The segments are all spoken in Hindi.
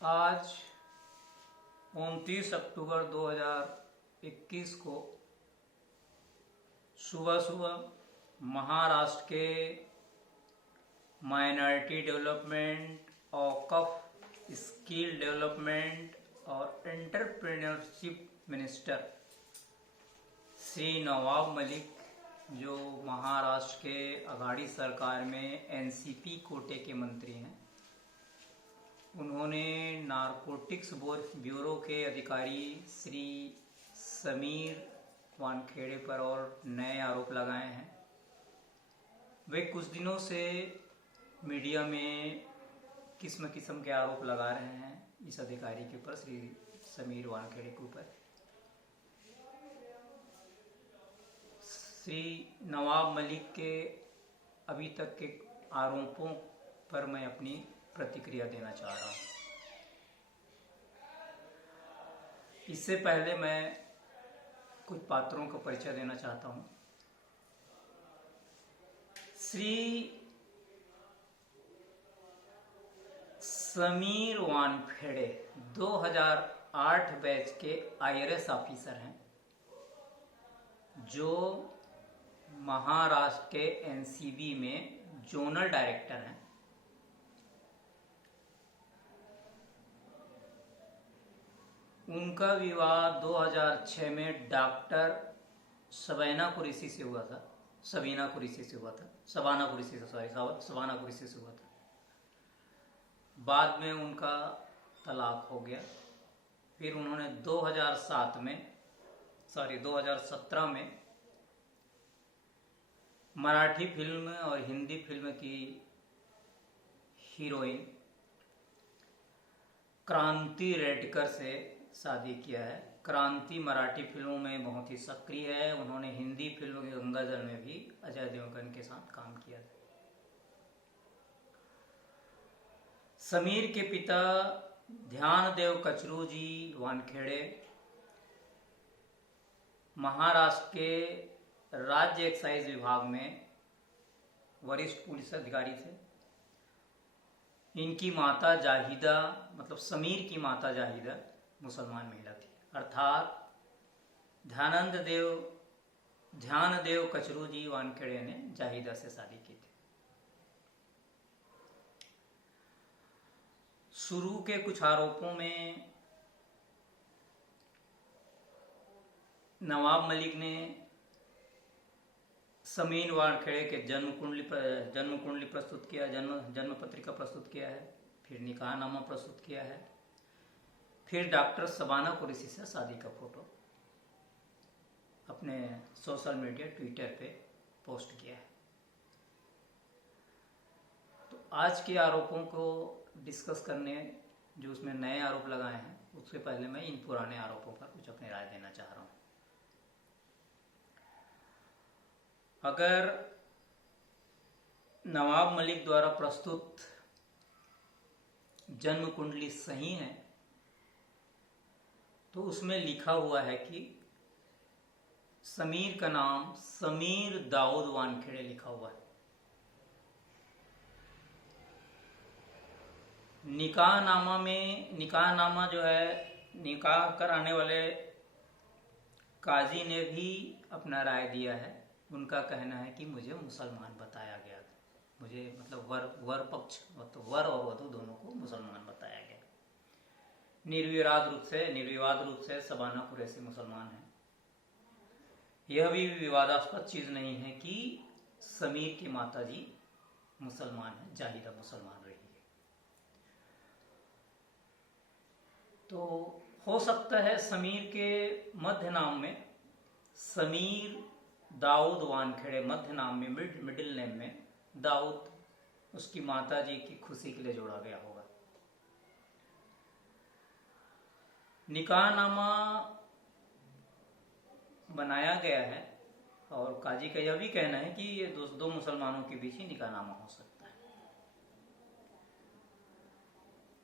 आज 29 अक्टूबर 2021 को सुबह सुबह महाराष्ट्र के माइनॉरिटी डेवलपमेंट, औकफ, स्किल डेवलपमेंट और एंटरप्रेन्योरशिप मिनिस्टर श्री नवाब मलिक, जो महाराष्ट्र के अघाड़ी सरकार में एनसीपी कोटे के मंत्री हैं, उन्होंने नारकोटिक्स ब्यूरो के अधिकारी श्री समीर वानखेड़े पर और नए आरोप लगाए हैं। वे कुछ दिनों से मीडिया में किस्म किस्म के आरोप लगा रहे हैं इस अधिकारी के ऊपर, श्री समीर वानखेड़े के ऊपर। श्री नवाब मलिक के अभी तक के आरोपों पर मैं अपनी प्रतिक्रिया देना चाह रहा हूँ। इससे पहले मैं कुछ पात्रों का परिचय देना चाहता हूँ। श्री समीर वानखेड़े 2008 बैच के IRS ऑफिसर हैं, जो महाराष्ट्र के NCB में जोनल डायरेक्टर हैं। उनका विवाह 2006 में डॉक्टर शबाना कुरैशी से हुआ था। शबाना कुरैशी से हुआ था। बाद में उनका तलाक हो गया। फिर उन्होंने 2017 में मराठी फिल्म और हिंदी फिल्म की हीरोइन क्रांति रेडकर से शादी किया है। क्रांति मराठी फिल्मों में बहुत ही सक्रिय है। उन्होंने हिंदी फिल्म के गंगाजल में भी अजय देवगन के साथ काम किया था। समीर के पिता ध्यानदेव कचरू जी वानखेड़े महाराष्ट्र के राज्य एक्साइज विभाग में वरिष्ठ पुलिस अधिकारी थे। इनकी माता जाहिदा, मतलब समीर की माता जाहिदा मुसलमान महिला थी, अर्थात ध्यानदेव कचरू जी वानखेड़े ने जाहिदा से शादी की थी। शुरू के कुछ आरोपों में नवाब मलिक ने समीर वानखेड़े के जन्म कुंडली प्रस्तुत किया, जन्म पत्रिका प्रस्तुत किया है, फिर निकाहनामा प्रस्तुत किया है, फिर डॉक्टर शबाना कुरैशी से शादी का फोटो अपने सोशल मीडिया ट्विटर पे पोस्ट किया है। तो आज के आरोपों को डिस्कस करने, जो उसमें नए आरोप लगाए हैं, उससे पहले मैं इन पुराने आरोपों पर कुछ अपनी राय देना चाह रहा हूँ। अगर नवाब मलिक द्वारा प्रस्तुत जन्म कुंडली सही है तो उसमें लिखा हुआ है कि समीर का नाम समीर दाऊद वानखेड़े लिखा हुआ है। निकाहनामा जो है, निकाह कराने वाले काजी ने भी अपना राय दिया है। उनका कहना है कि मुझे मुसलमान बताया गया था, मुझे मतलब वर पक्ष, मतलब वर और वधू दोनों को मुसलमान बताया गया। निर्विवाद रूप से शबाना कुरैशी मुसलमान है। यह भी विवादास्पद चीज नहीं है कि समीर की माताजी मुसलमान है, जाहिदा मुसलमान रही है। तो हो सकता है समीर के मध्य नाम में समीर दाऊद वानखेड़े, मध्य नाम में, मिडिल नेम में दाऊद उसकी माताजी की खुशी के लिए जोड़ा गया होगा। निकाहनामा बनाया गया है और काजी का यह भी कहना है कि ये दो मुसलमानों के बीच ही निकाहनामा हो सकता है।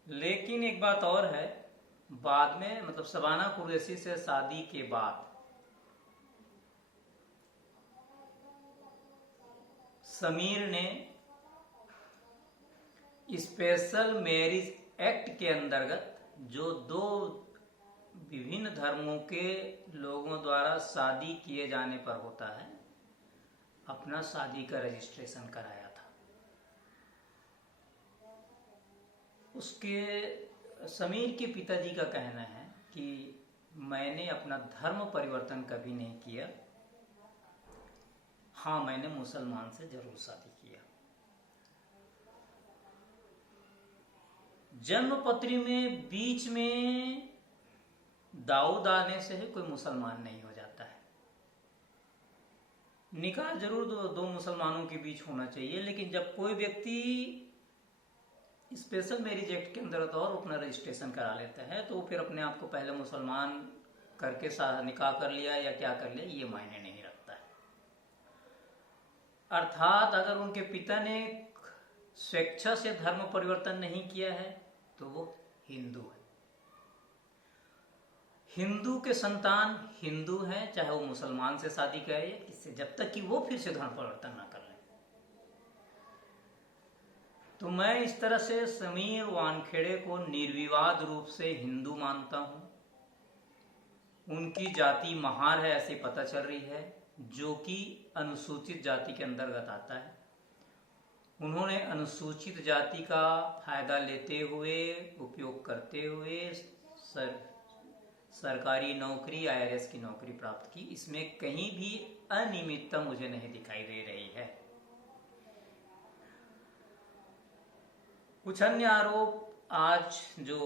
लेकिन एक बात और है, बाद में, मतलब शबाना कुरैशी से शादी के बाद समीर ने स्पेशल मैरिज एक्ट के अंतर्गत जो दो विभिन्न धर्मों के लोगों द्वारा शादी किए जाने पर होता है, अपना शादी का रजिस्ट्रेशन कराया था। उसके समीर के पिताजी का कहना है कि मैंने अपना धर्म परिवर्तन कभी नहीं किया, हाँ मैंने मुसलमान से जरूर शादी किया। जन्मपत्री में बीच में दाऊद आने से ही कोई मुसलमान नहीं हो जाता है। निकाह जरूर दो मुसलमानों के बीच होना चाहिए, लेकिन जब कोई व्यक्ति स्पेशल मैरिज एक्ट के अंतर्गत और अपना रजिस्ट्रेशन करा लेता है तो फिर अपने आप को पहले मुसलमान करके निकाह कर लिया या क्या कर लिया, ये मायने नहीं रखता है। अर्थात अगर उनके पिता ने स्वेच्छा से धर्म परिवर्तन नहीं किया है तो वो हिंदू है। हिंदू के संतान हिंदू हैं, चाहे वो मुसलमान से शादी करे या किससे, जब तक कि वो फिर से धर्म परिवर्तन ना कर लें। तो मैं इस तरह से समीर वानखेड़े को निर्विवाद रूप से हिंदू मानता हूं। उनकी जाति महार है ऐसे पता चल रही है, जो कि अनुसूचित जाति के अंतर्गत आता है। उन्होंने अनुसूचित जाति का फायदा लेते हुए, उपयोग करते हुए सरकारी नौकरी, IRS की नौकरी प्राप्त की। इसमें कहीं भी अनियमितता मुझे नहीं दिखाई दे रही है। कुछ अन्य आरोप आज जो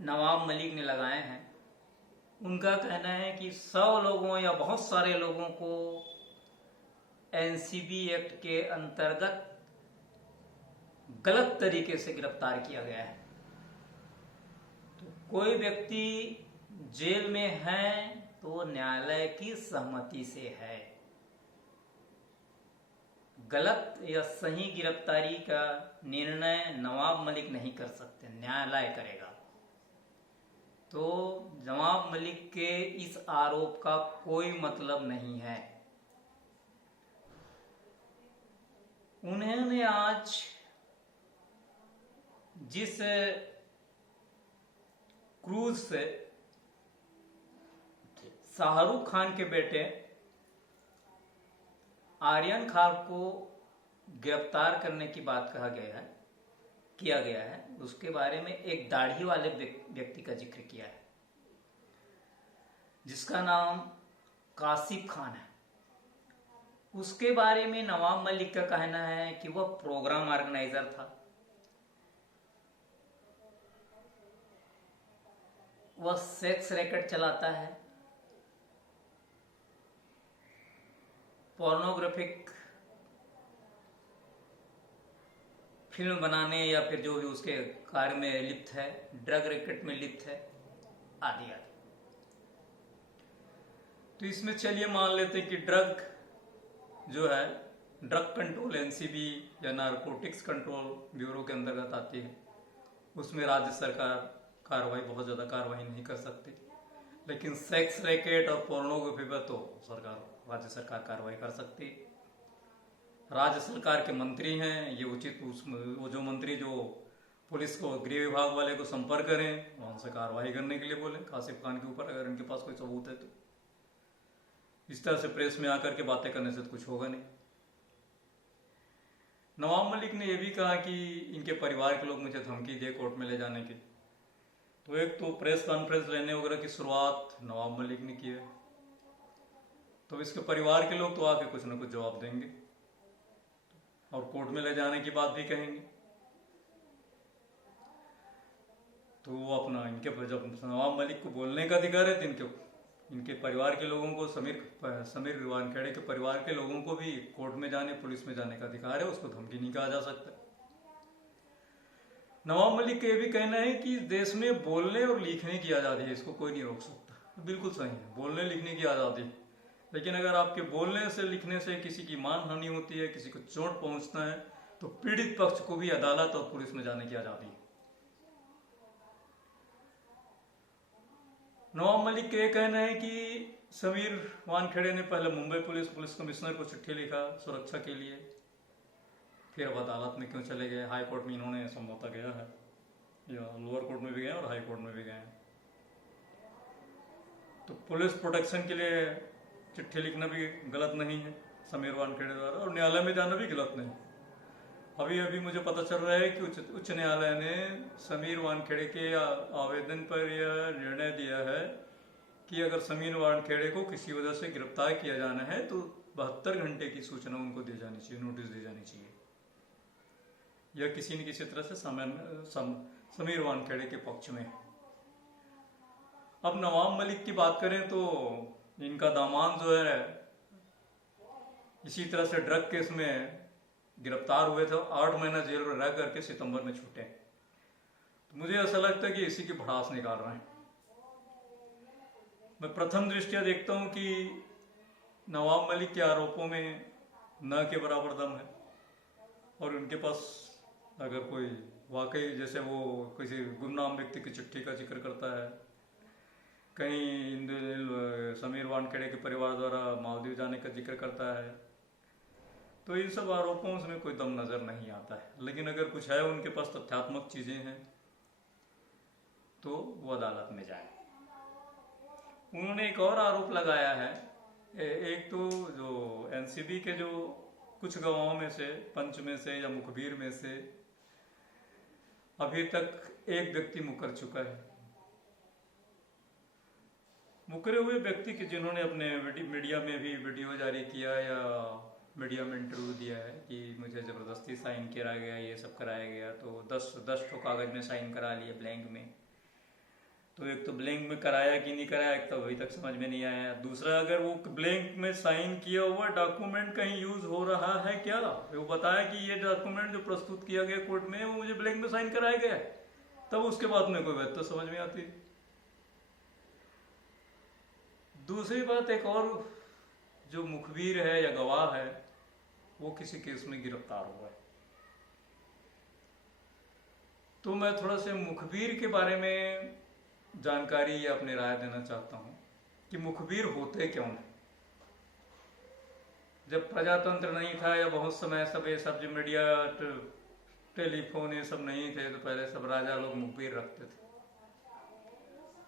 नवाब मलिक ने लगाए हैं, उनका कहना है कि 100 लोगों या बहुत सारे लोगों को NCB एक्ट के अंतर्गत गलत तरीके से गिरफ्तार किया गया है। तो कोई व्यक्ति जेल में है तो न्यायालय की सहमति से है। गलत या सही गिरफ्तारी का निर्णय नवाब मलिक नहीं कर सकते, न्यायालय करेगा। तो नवाब मलिक के इस आरोप का कोई मतलब नहीं है। उन्होंने आज जिस क्रूज से शाहरुख खान के बेटे आर्यन खान को गिरफ्तार करने की बात किया गया है, उसके बारे में एक दाढ़ी वाले व्यक्ति का जिक्र किया है, जिसका नाम कासिफ खान है। उसके बारे में नवाब मलिक का कहना है कि वह प्रोग्राम ऑर्गेनाइजर था। वह सेक्स रैकेट चलाता है, पोर्नोग्राफिक फिल्म बनाने या फिर जो भी उसके कार्य में लिप्त है, ड्रग रैकेट में लिप्त है, आदि आदि। तो इसमें चलिए मान लेते हैं कि ड्रग जो है, ड्रग कंट्रोल NCB या नारकोटिक्स कंट्रोल ब्यूरो के अंतर्गत आती है। उसमें राज्य सरकार बहुत ज़्यादा कार्रवाई नहीं कर सकती, लेकिन सेक्स रैकेट और पोर्नोग्राफी पर तो राज्य सरकार कार्रवाई कर सकती है। राज्य सरकार के मंत्री हैं, ये उचित वो जो मंत्री जो पुलिस को, गृह विभाग वाले को संपर्क करें, वहां से कार्रवाई करने के लिए बोले कासिफ खान के ऊपर, अगर इनके पास कोई सबूत है तो। इस तरह से प्रेस में आकर के बातें करने से तो कुछ होगा नहीं। नवाब मलिक ने यह भी कहा कि इनके परिवार के लोग मुझे धमकी दिए कोर्ट में ले जाने की। तो एक तो प्रेस कॉन्फ्रेंस लेने वगैरह की शुरुआत नवाब मलिक ने की है, तो इसके परिवार के लोग तो आके कुछ ना कुछ जवाब देंगे और कोर्ट में ले जाने की बात भी कहेंगे। तो वो अपना इनके जब नवाब मलिक को बोलने का अधिकार है तो इनके परिवार के लोगों को, समीर वानखेड़े के परिवार के लोगों को भी कोर्ट में जाने, पुलिस में जाने का अधिकार है। उसको धमकी नहीं कहा जा सकता। नवाब मलिक का यह भी कहना है कि देश में बोलने और लिखने की आज़ादी है, इसको कोई नहीं रोक सकता। बिल्कुल सही है, बोलने लिखने की आज़ादी, लेकिन अगर आपके बोलने से, लिखने से किसी की मान हानि होती है, किसी को चोट पहुंचता है, तो पीड़ित पक्ष को भी अदालत और पुलिस में जाने की आज़ादी है। नवाब मलिक का यह कहना है कि समीर वानखेड़े ने पहले मुंबई पुलिस कमिश्नर को चिट्ठी लिखा सुरक्षा के लिए, फिर अब अदालत में क्यों चले गए, हाई कोर्ट में इन्होंने समझौता किया है, या लोअर कोर्ट में भी गए और हाई कोर्ट में भी गए। तो पुलिस प्रोटेक्शन के लिए चिट्ठी लिखना भी गलत नहीं है समीर वानखेड़े द्वारा, और न्यायालय में जाना भी गलत नहीं। अभी अभी मुझे पता चल रहा है कि उच्च न्यायालय ने समीर वानखेड़े के आवेदन पर यह निर्णय दिया है कि अगर समीर वानखेड़े को किसी वजह से गिरफ्तार किया जाना है तो 72 घंटे की सूचना उनको दी जानी चाहिए, नोटिस दी जानी चाहिए। यह किसी न किसी तरह से समीर वानखेड़े के पक्ष में। अब नवाब मलिक की बात करें तो इनका दामाद जो है इसी तरह से ड्रग केस में गिरफ्तार हुए थे, 8 महीना जेल में रह करके सितंबर में छूटे। तो मुझे ऐसा लगता है कि इसी की भड़ास निकाल रहे हैं। मैं प्रथम दृष्टिया देखता हूं कि नवाब मलिक के आरोपों में न के बराबर दम है, और उनके पास अगर कोई वाकई, जैसे वो किसी गुमनाम व्यक्ति की चिट्ठी का जिक्र करता है, कहीं समीर वानखेड़े के परिवार द्वारा मालदीव जाने का जिक्र करता है, तो इन सब आरोपों में कोई दम नजर नहीं आता है। लेकिन अगर कुछ है उनके पास तथ्यात्मक चीजें हैं तो वो अदालत में जाए। उन्होंने एक और आरोप लगाया है, एक तो जो एनसीबी के जो कुछ गवाहों में से, पंच में से या मुखबिर में से अभी तक एक व्यक्ति मुकर चुका है। मुकरे हुए व्यक्ति के जिन्होंने अपने मीडिया में भी वीडियो जारी किया या मीडिया में इंटरव्यू दिया है कि मुझे ज़बरदस्ती साइन कराया गया, ये सब कराया गया, तो 10 तो कागज़ में साइन करा लिए ब्लैंक में। तो एक तो ब्लैंक में कराया कि नहीं कराया, एक तो अभी तक समझ में नहीं आया। दूसरा, अगर वो ब्लैंक में साइन किया हुआ डॉक्यूमेंट कहीं यूज हो रहा है क्या, वो बताया कि ये डॉक्यूमेंट जो प्रस्तुत किया गया कोर्ट में वो मुझे ब्लैंक में साइन कराया गया, तब उसके बाद में कोई बात तो समझ में आती। दूसरी बात, एक और जो मुखबिर है या गवाह है वो किसी केस में गिरफ्तार हुआ है। तो मैं थोड़ा से मुखबिर के बारे में जानकारी या अपनी राय देना चाहता हूं कि मुखबिर होते क्यों हैं। जब प्रजातंत्र नहीं था या बहुत समय सब ये सब जो मीडिया टेलीफोन ये सब नहीं थे, तो पहले सब राजा लोग मुखबिर रखते थे।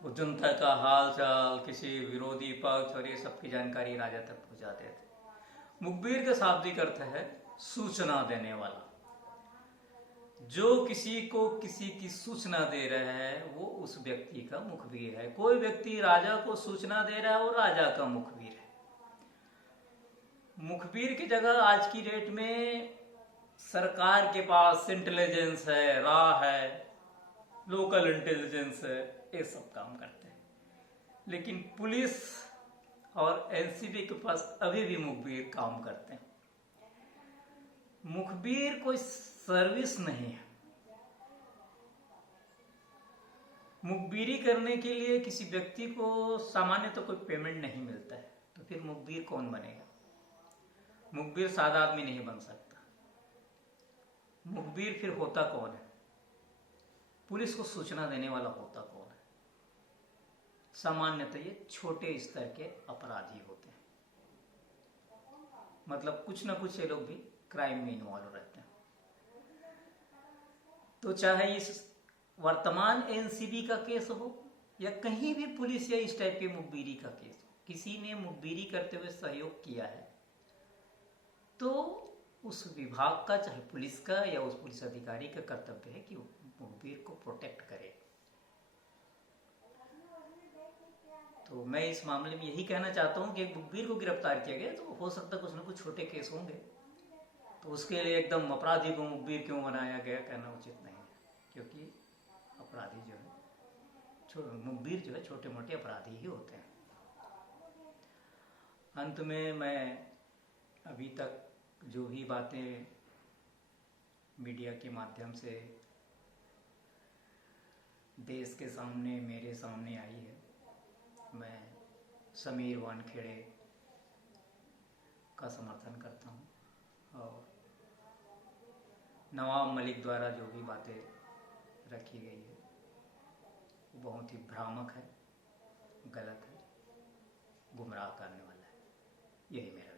वो जनता का हाल चाल, किसी विरोधी पक्ष और ये सब की जानकारी राजा तक पहुंचाते थे। मुखबिर का शाब्दिक अर्थ है सूचना देने वाला। जो किसी को किसी की सूचना दे रहा है वो उस व्यक्ति का मुखबिर है। कोई व्यक्ति राजा को सूचना दे रहा है वो राजा का मुखबिर है। मुखबिर की जगह आज की डेट में सरकार के पास इंटेलिजेंस है, रा है, लोकल इंटेलिजेंस है, ये सब काम करते हैं। लेकिन पुलिस और एनसीबी के पास अभी भी मुखबिर काम करते हैं। मुखबिर कोई सर्विस नहीं है। मुखबिरी करने के लिए किसी व्यक्ति को सामान्य तो कोई पेमेंट नहीं मिलता है, तो फिर मुखबिर कौन बनेगा। मुखबिर सादा आदमी नहीं बन सकता। मुखबिर फिर होता कौन है, पुलिस को सूचना देने वाला होता कौन है। सामान्यतः ये छोटे स्तर के अपराधी होते हैं, मतलब कुछ ना कुछ ये लोग भी क्राइम में इन्वॉल्व रहते हैं। तो चाहे इस वर्तमान एनसीबी का केस हो या कहीं भी पुलिस या इस टाइप के मुखबिरी का केस हो, किसी ने मुखबिरी करते हुए सहयोग किया है तो उस विभाग का, चाहे पुलिस का या उस पुलिस अधिकारी का कर्तव्य है कि मुखबिर को प्रोटेक्ट करे। तो मैं इस मामले में यही कहना चाहता हूं कि एक मुखबिर को गिरफ्तार किया गया, तो हो सकता है कुछ ना कुछ छोटे केस होंगे, तो उसके लिए एकदम अपराधी को मुखबिर क्यों बनाया गया कहना उचित नहीं है, क्योंकि अपराधी जो है, मुखबिर जो है छोटे मोटे अपराधी ही होते हैं। अंत में मैं अभी तक जो भी बातें मीडिया के माध्यम से देश के सामने, मेरे सामने आई है, मैं समीर वानखेड़े का समर्थन करता हूँ, और नवाब मलिक द्वारा जो भी बातें रखी गई है वो बहुत ही भ्रामक है, गलत है, गुमराह करने वाला है। यही मेरा